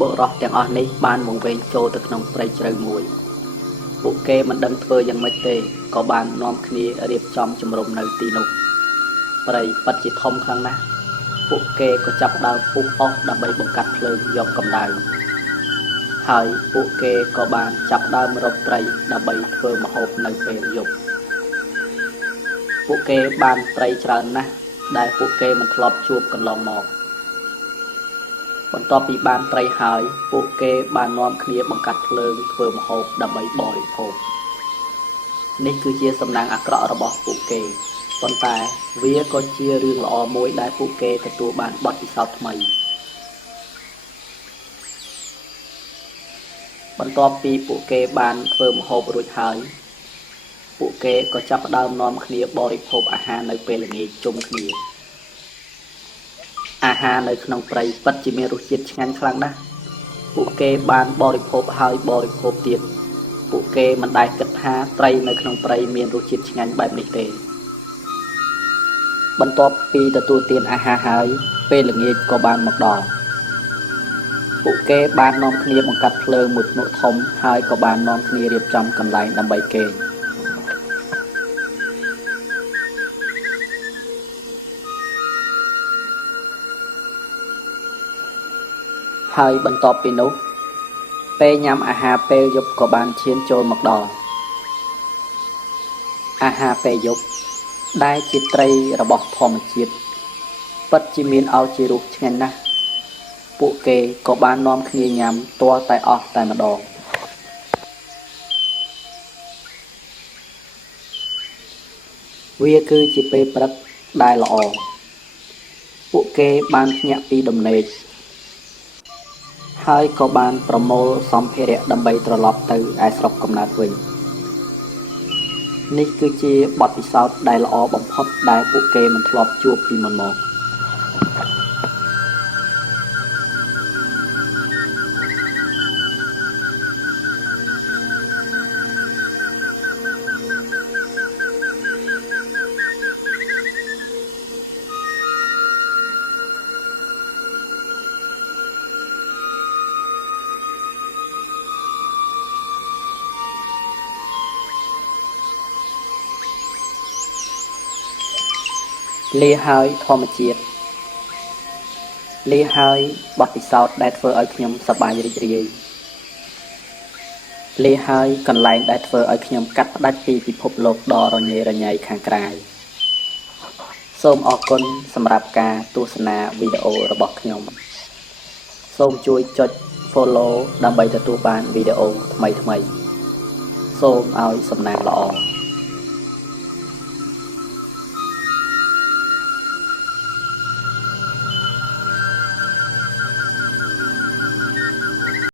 bộ rọtទាំងអស់នេះបានមកវែងចូលទៅក្នុងព្រៃជ្រៅមួយពួកគេមិនដឹងធ្វើយ៉ាងម៉េចទេក៏បាននាំគ្នារៀបចំជំរុំនៅទីនោះព្រៃពិតជាធំខ្លាំងណាស់ពួកគេក៏ចាប់ផ្ដើមពុះអស់ដើម្បីបង្កាត់ភ្លើងយកកម្ដៅហើយពួកគេក៏បានចាប់ផ្ដើមរកត្រីដើម្បីធ្វើម្ហូបនៅពេលយប់ពួកគេបានត្រីច្រើនណាស់ដែលពួកគេមិនធ្លាប់ជួបកន្លងមកបន្ទាប់ពីបានត្រីហើយពួកគេបាននាំគ្នាបង្កាត់ភ្លើងធ្វើម្ហូបដើម្បីបរិភោគនេះគឺជាសំណាងអាក្រក់របស់ពួកគេប៉ុន្តែវាក៏ជារឿងល្អមួយដែលពួកគេទទួលបានបទពិសោធន៍ថ្មីបន្ទាប់ពីពួកគេបានធ្វើម្ហូបរួចហើយពួកគេក៏ចាប់ផ្ដើមនាំគ្នាបរិភោគអាហារនៅពេលល្ងាចជុំគ្នាអាហារនៅក្នុងព្រៃពិតជាមានរសជាតិឆ្ងាញ់ខ្លាំងណាស់ពួកគេបានបរិភោគហើយបរិភោគទៀតពួកគេមិនដែលគិតថាត្រីនៅក្នុងព្រៃមានរសជាតិឆ្ងាញ់បែបនេះទេបន្ទាប់ពីទទួលទានអាហារហើយពេលល្ងាចក៏បានមកដល់ពួកគេបាននាំគ្នាបង្កាត់ភ្លើងមួយភ្នក់ធំហើយក៏បាននាំគ្នារៀបចំកន្លែងដើម្បីគេងហើយបន្ទាប់ពីនោះពេលញ៉ាំអាហារពេលយប់ក៏បានឈានចូលមកដល់អាហារពេលយប់ដែលជាត្រីរបស់ធម្មជាតិពិតជាមានឲ្យជារសឆ្ងាញ់ណាស់ពួកគេក៏បាននាំគ្នាញ៉ាំទាល់តែអស់តែម្ដងវាគឺជាពេលព្រឹកដែលល្អពួកគេបានភ្ញាក់ពីដំណេកហើយក៏បានប្រមូលសម្ភារៈដើម្បីត្រឡប់ទៅឯស្រុកកំណើតវិញនេះគឺជាបទពិសោធន៍ដែលល្អបំផុតដែលពួកគេមិនធ្លាប់ជួបពីមុនមកលាហើយធម្មជាតិលាហើយបទពិសោធន៍ដែលធ្វើឲ្យខ្ញុំសប្បាយរីករាយលាហើយកន្លែងដែលធ្វើឲ្យខ្ញុំកាត់ផ្ដាច់ពីពិភពលោកដ៏រញ៉េរញ៉ៃខាងក្រៅសូមអរគុណសម្រាប់ការទស្សនាវីដេអូរបស់ខ្ញុំសូមជួយចុច Follow ដើម្បីទទួលបានវីដេអូថ្មីៗសូមឲ្យសំណាងល្អ